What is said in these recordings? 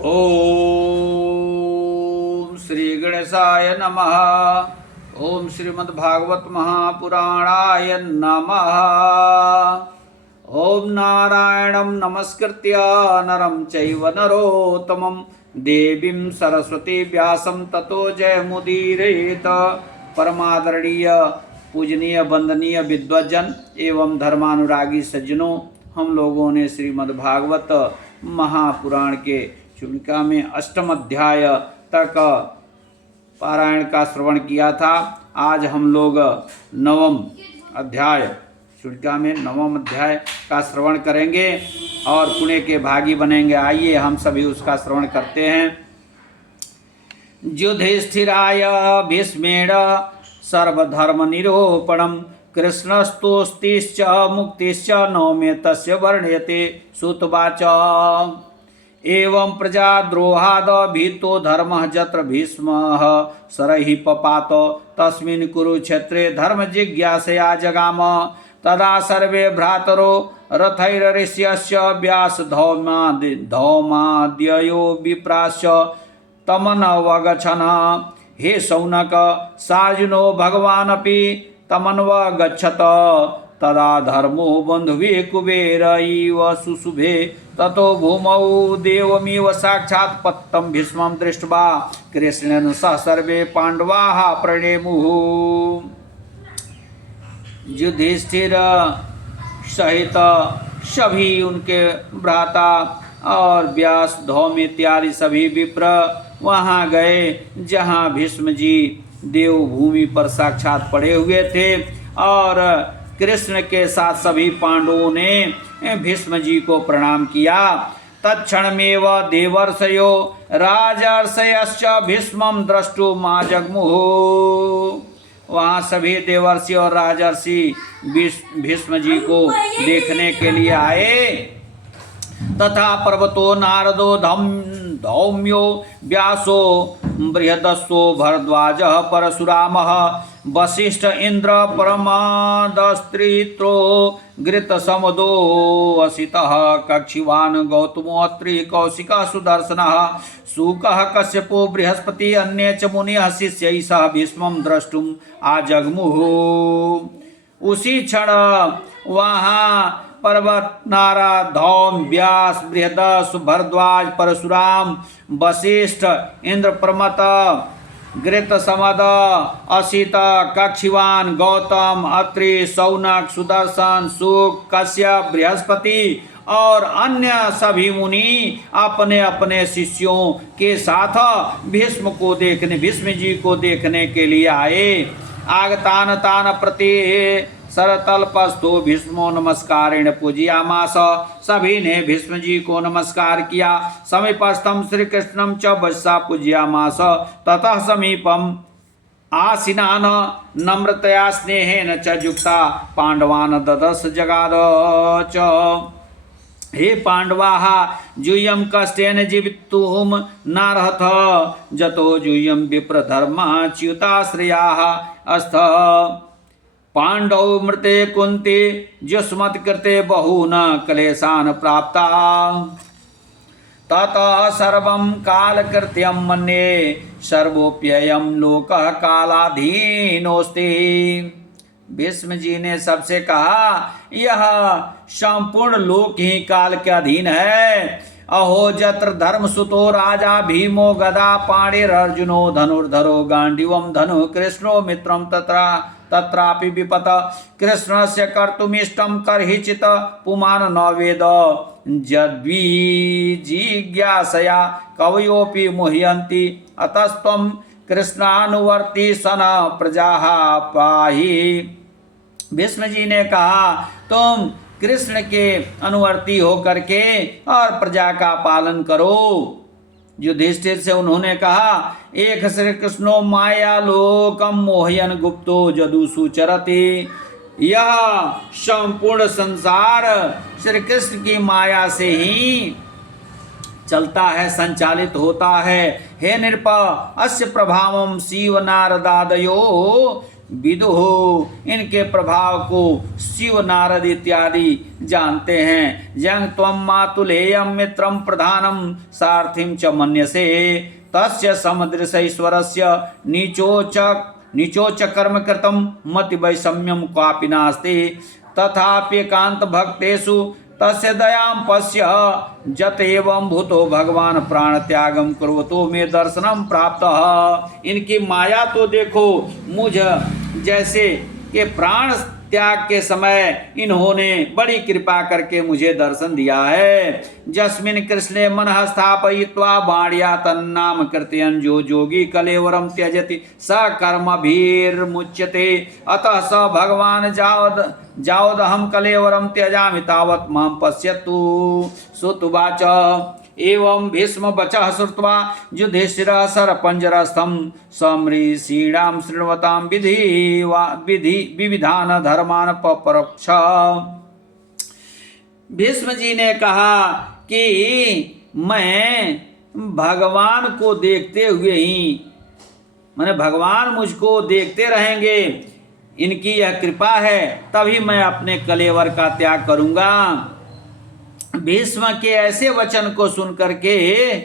ओम श्री गणेशाय नमः। ओम श्रीमद्भागवत महापुराणाय नमः। ओम नारायणं नमस्कृत्य नरं चैव नरोत्तमं देवीं सरस्वती व्यासं ततो जयमुदीरयेत। परमादरणीय पूजनीय वंदनीय विद्वज्जन एवं धर्मानुरागी सज्जनों, हम लोगों ने श्रीमद्भागवत महापुराण के चूड़िका में अष्टम अध्याय तक पारायण का श्रवण किया था। आज हम लोग नवम अध्याय चूड़िका में नवम अध्याय का श्रवण करेंगे और पुण्य के भागी बनेंगे। आइए हम सभी उसका श्रवण करते हैं। युधिष्ठिराय भीष्मेण सर्वधर्म निरूपणम् कृष्णस्तोस्तिश्च मुक्तिश्च नौमे तस्य वर्ण्यते। सुतवाच एवं प्रजाद्रोहाद भीतो धर्मः जत्र भीष्मः शरैः पपात तस्मिन् कुरुक्षेत्रे धर्म जिज्ञासया जगाम। तदा सर्वे भ्रातरो रथैरऋष्यस्य व्यासधौमाद्ययो विप्राश्च तमनवगच्छन्। हे शौनक सार्जुनो भगवानपि तमन्वगच्छत। तदा धर्मो बन्धुवे कुबेर इव सुशुभे ततो भूमौ देवमिव साक्षात् पत्तं भीष्मं दृष्ट्वा कृष्णेन सह सर्वे पाण्डवाः प्रणेमुः। युधिष्ठिर सहित सभी उनके भ्राता और व्यास धौम इत्यादि सभी विप्र वहाँ गए जहाँ भीष्म जी देवभूमि पर साक्षात पड़े हुए थे और कृष्ण के साथ सभी पांडवों ने भीष्म जी को प्रणाम किया। तत्क्षणमेव देवर्षयो राजर्षयश्च भीष्मं द्रष्टुमा जग्मुः। वहाँ सभी देवर्षि और राजर्षि भीष्म जी को देखने के लिए आए। तथा पर्वतो नारदो धौम्यो व्यासो बृहदस्सो भरद्वाजः परशुरामः वसिष्ठ इंद्र परमादस्त्रित्रो घृतसमदो वसितः कक्षिवान् गौतमो अत्रि कौशिकः सुदर्शनः शुकः कश्यपो बृहस्पति अन्ये च मुनिः शिष्यैः सह भीष्मं द्रष्टुम् आजग्मुः। उसी क्षण वहाँ पर्वत नारद धौम व्यास बृहदस्सु भरद्वाज परशुराम वशिष्ठ इंद्र प्रमत घृतसमद असित कक्षिवान गौतम अत्रि शौनक सुदर्शन शुक कश्यप बृहस्पति और अन्य सभी मुनि अपने अपने शिष्यों के साथ भीष्म जी को देखने के लिए आए। आगतान तान प्रति सरतल्पस्थो भीष्मो नमस्कारेण पूजयामास। सभी ने भीष्म जी को नमस्कार किया। समीपस्थं श्री कृष्णं च वत्सा पूजयामास। ततः समीपम आसीनान नम्रतया स्नेहेन च युक्ता पांडवान् ददर्श जगाद च। हे पांडवाः जूयं कष्टेन जीवितुं नार्हथ जतो जूयं विप्रधर्माच्युताश्रयाः अस्थ। पांडव मृते कुंती जुष्मत्कृते बहून् क्लेशान् प्राप्ता ततः सर्वं कालकृत्यं मन्ये सर्वोप्ययं लोकः कालाधीनोऽस्ति। भीष्म जी ने सबसे कहा, यह संपूर्ण लोक ही काल के अधीन है। अहो जत्र धर्मसुतो राजा भीमो गदा पाणिरर्जुनो धनुर्धरो गांडीवं धनु कृष्णो मित्रं तत्रापि विपत कृष्णस्य कर्तुमिष्टं कर्हिचित् पुमान् न वेद यद्विजिज्ञासया कवयोऽपि मुह्यन्ति अतस्त्वं कृष्णानुवर्ती सन प्रजाः पाहि। भीष्म जी ने कहा, तुम कृष्ण के अनुवर्ती होकर के और प्रजा का पालन करो। युधिष्ठिर से उन्होंने कहा, एक श्री कृष्णो माया लोकम मोहयन गुप्तो जदुषु चरति। यह संपूर्ण संसार श्री कृष्ण की माया से ही चलता है, संचालित होता है। हे नृप अस्य प्रभावम शिव नारदादयो विदुः, इनके प्रभाव को शिव नारद इत्यादि जानते हैं। यं त्वं मातुलेयं मित्रं प्रधानं सारथिं च मन्यसे तस्य समदृशैश्वरस्य नीचोच कर्म कृतं मति वैषम्यं क्वापि नास्ति तथाप्येकान्त भक्तेषु तस्य दयां पश्य जत एवं भूतो भगवान प्राण त्यागम कुर्वतो में दर्शनम प्राप्त। इनकी माया तो देखो, मुझ जैसे कि प्राण त्याग के समय इन्होंने बड़ी कृपा करके मुझे दर्शन दिया है। जस्मिन कृष्णे मनः स्थापयित्वा बाण्या तन्नाम कृतयन् जो जोगी कलेवरम त्यजति स कर्मभिर्मुच्यते अतः स भगवान जावदहम कलेवरम त्यजामि तावत् मां पश्यतु। सुतुवाच एवं भीष्म वचः श्रुत्वा युधिष्ठिरः सरपञ्जरस्थं समृषीणां शृण्वतां विविधान धर्मान पपरक्ष। भीष्म जी ने कहा कि मैं भगवान को देखते हुए ही, मैंने भगवान मुझको देखते रहेंगे, इनकी यह कृपा है, तभी मैं अपने कलेवर का त्याग करूंगा। भीष्म के ऐसे वचन को सुनकर के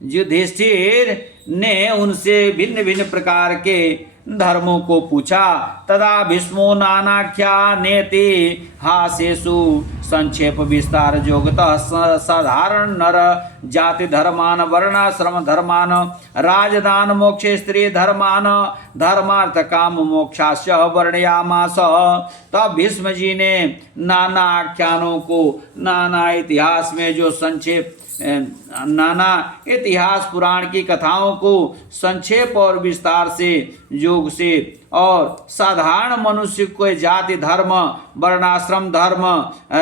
युधिष्ठिर ने उनसे भिन्न भिन्न प्रकार के धर्मों को पूछा। तदा भीष्मो नानाख्या नेति हासेषु संक्षेप विस्तार जोगतः साधारण नर जाति धर्मान वर्णाश्रम धर्मान राजदान मोक्ष स्त्री धर्मान धर्मार्थ काम मोक्षाश्च वर्णयामास। तब भीष्म जी ने नाना आख्यानों को, नाना इतिहास में जो संक्षेप, नाना इतिहास पुराण की कथाओं को संक्षेप और विस्तार से योग से और साधारण मनुष्य को जाति धर्म वर्णाश्रम धर्म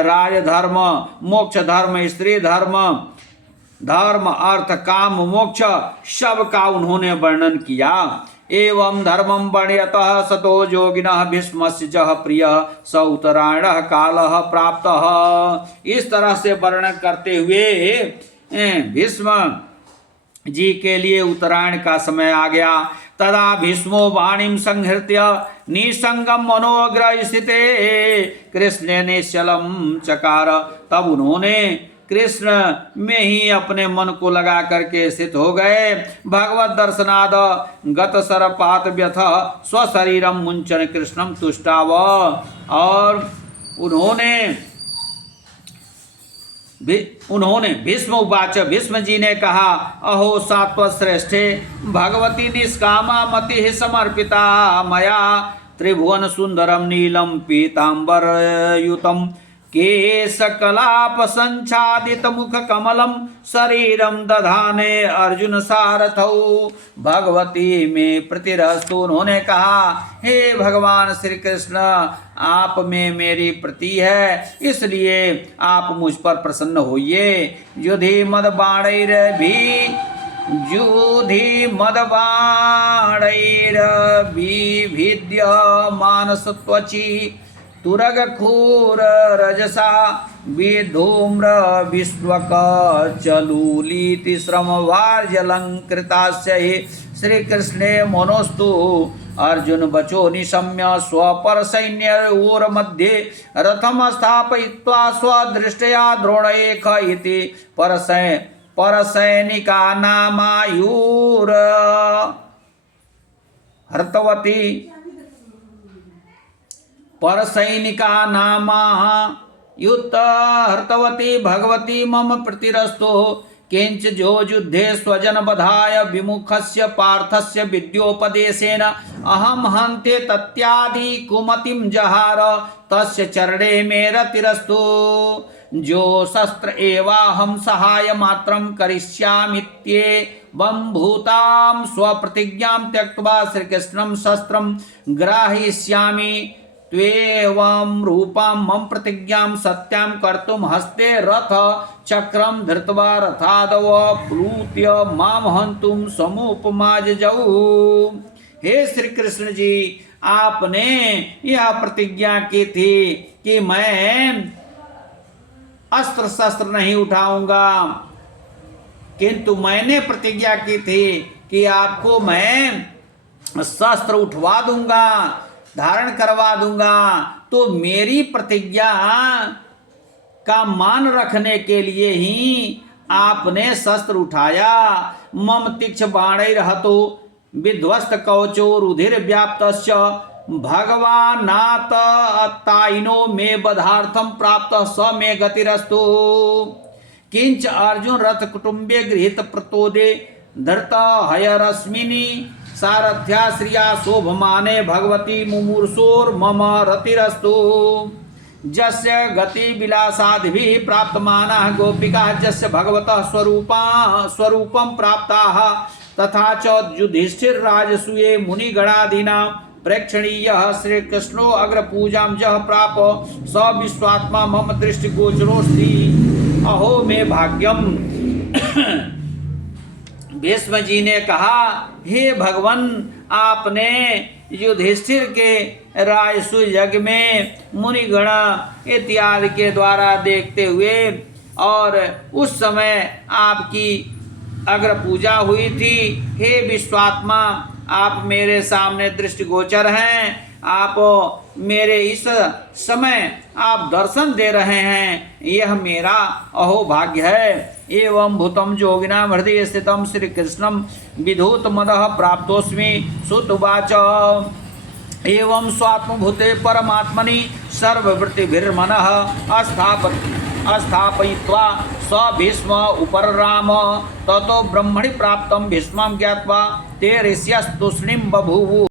राज धर्म मोक्ष धर्म स्त्री धर्म धर्म अर्थ काम मोक्ष सब का उन्होंने वर्णन किया। एवं धर्मं वर्ण्यतः सतो योगिनः भीष्मस्य च प्रिय स उत्तरायणः कालः प्राप्तः। इस तरह से वर्णन करते हुए भीष्म जी के लिए उत्तरायण का समय आ गया। तदा भीष्मो वाणीं संहृत्य निसंगम मनोग्र स्थिते कृष्ण निश्चलम चकार। तब उन्होंने कृष्ण में ही अपने मन को लगा करके स्थित हो गए। भगवत दर्शनाद गत सरपात व्यथ स्वशरीरम मुंचन कृष्णम तुष्टाव। और उन्होंने भीष्म उवाच, भीष्म जी ने कहा अहो सात्वत श्रेष्ठे भगवती निष्कामा मति समर्पिता मया त्रिभुवन सुंदरम नीलम पीतांबर युतम केशकलाप संचादित मुख कमलम शरीरम दधाने अर्जुन सारथौ भगवती में प्रतिरस्तु। उन्होंने कहा हे भगवान श्री कृष्ण, आप में मेरी प्रीति है, इसलिए आप मुझ पर प्रसन्न होइए। युधि मदबाणैर्भिद्य मानसत्वचि तुरगखूर रजसा विधूम्र विश्वक चलूलीति श्रमवार्जलंकृतास्य श्री कृष्णे मनोस्तु अर्जुन बचो निशम्य स्वपर सैन्योर मध्ये रथम स्थापयित्वा स्वदृष्टया द्रोणेख इति परसैनिका नामायुर हर्तवती परसैनिका नामा युत हर्तवती भगवती मम प्रतिरस्तो किंच जो युद्धे स्वजन बधाय विमुखस्य पार्थस्य विद्योपदेशेन अहम हन्ते तत्यादि कुमतिम जहार तस्य चरणे मे रतिरस्तु। जो शस्त्र एवाहम सहाय मात्रम करिष्यामित्येवं भूतां स्वप्रतिज्ञां त्यक्त्वा श्रीकृष्णं शस्त्रं ग्राहयिष्यामि त्वेवं रूपां मम प्रतिज्ञां सत्यां कर्तुं हस्ते रथ चक्रं धृत्वा रथादव प्लूत्य मां हन्तुं समुपमाजजौ। हे श्री कृष्ण जी, आपने यह प्रतिज्ञा की थी कि मैं अस्त्र शस्त्र नहीं उठाऊंगा, किंतु मैंने प्रतिज्ञा की थी कि आपको मैं शस्त्र उठवा दूंगा। धारण करवा दूंगा। तो मेरी प्रतिज्ञा का मान रखने के लिए ही आपने शस्त्र उठाया। मम तीक्ष बाणैर्हतो विध्वस्त कवचो रुधिर व्याप्तश्च भगवानात ताइनो मे बधार्थम प्राप्त स मे गतिरस्तु। किंच अर्जुन रथ कुटुंबे गृहीत प्रतोदे धृत हयरश्मिनी सारथ्या श्रिया शोभमाने भगवती मुमूर्षोर मम रतिरस्तु। जस्य गति विलासादिभिः प्राप्तमानाः गोपिकाः जस्य भगवतः स्वरूपं प्राप्ताः तथा च युधिष्ठिर राजसूये मुनिगणादीनां प्रेक्षणीयः श्रीकृष्णो अग्रपूजां यः प्राप स विश्वात्मा मम दृष्टिगोचरोऽस्ति। अहो मे भाग्यम। भीष्म जी ने कहा, हे भगवान, आपने युधिष्ठिर के राजसूय यज्ञ में मुनिगण इत्यादि के द्वारा देखते हुए और उस समय आपकी अग्र पूजा हुई थी। हे विश्वात्मा, आप मेरे सामने दृष्टिगोचर हैं। आप मेरे इस समय आप दर्शन दे रहे हैं, यह मेरा अहोभाग्य है। एवं भूतम जोगिनां हृदय स्थितं श्री कृष्णं विधूत मदः प्राप्तोस्मि। सुतुवाच एवं स्वात्मभूते परमात्मनि सर्ववृत्तिभिर्मनः स्थापयित्वा स भीष्म उपरराम। ततो ब्रह्मणि प्राप्तं भीष्मं ज्ञात्वा ते ऋष्यस्तूष्णीं बभूवुः।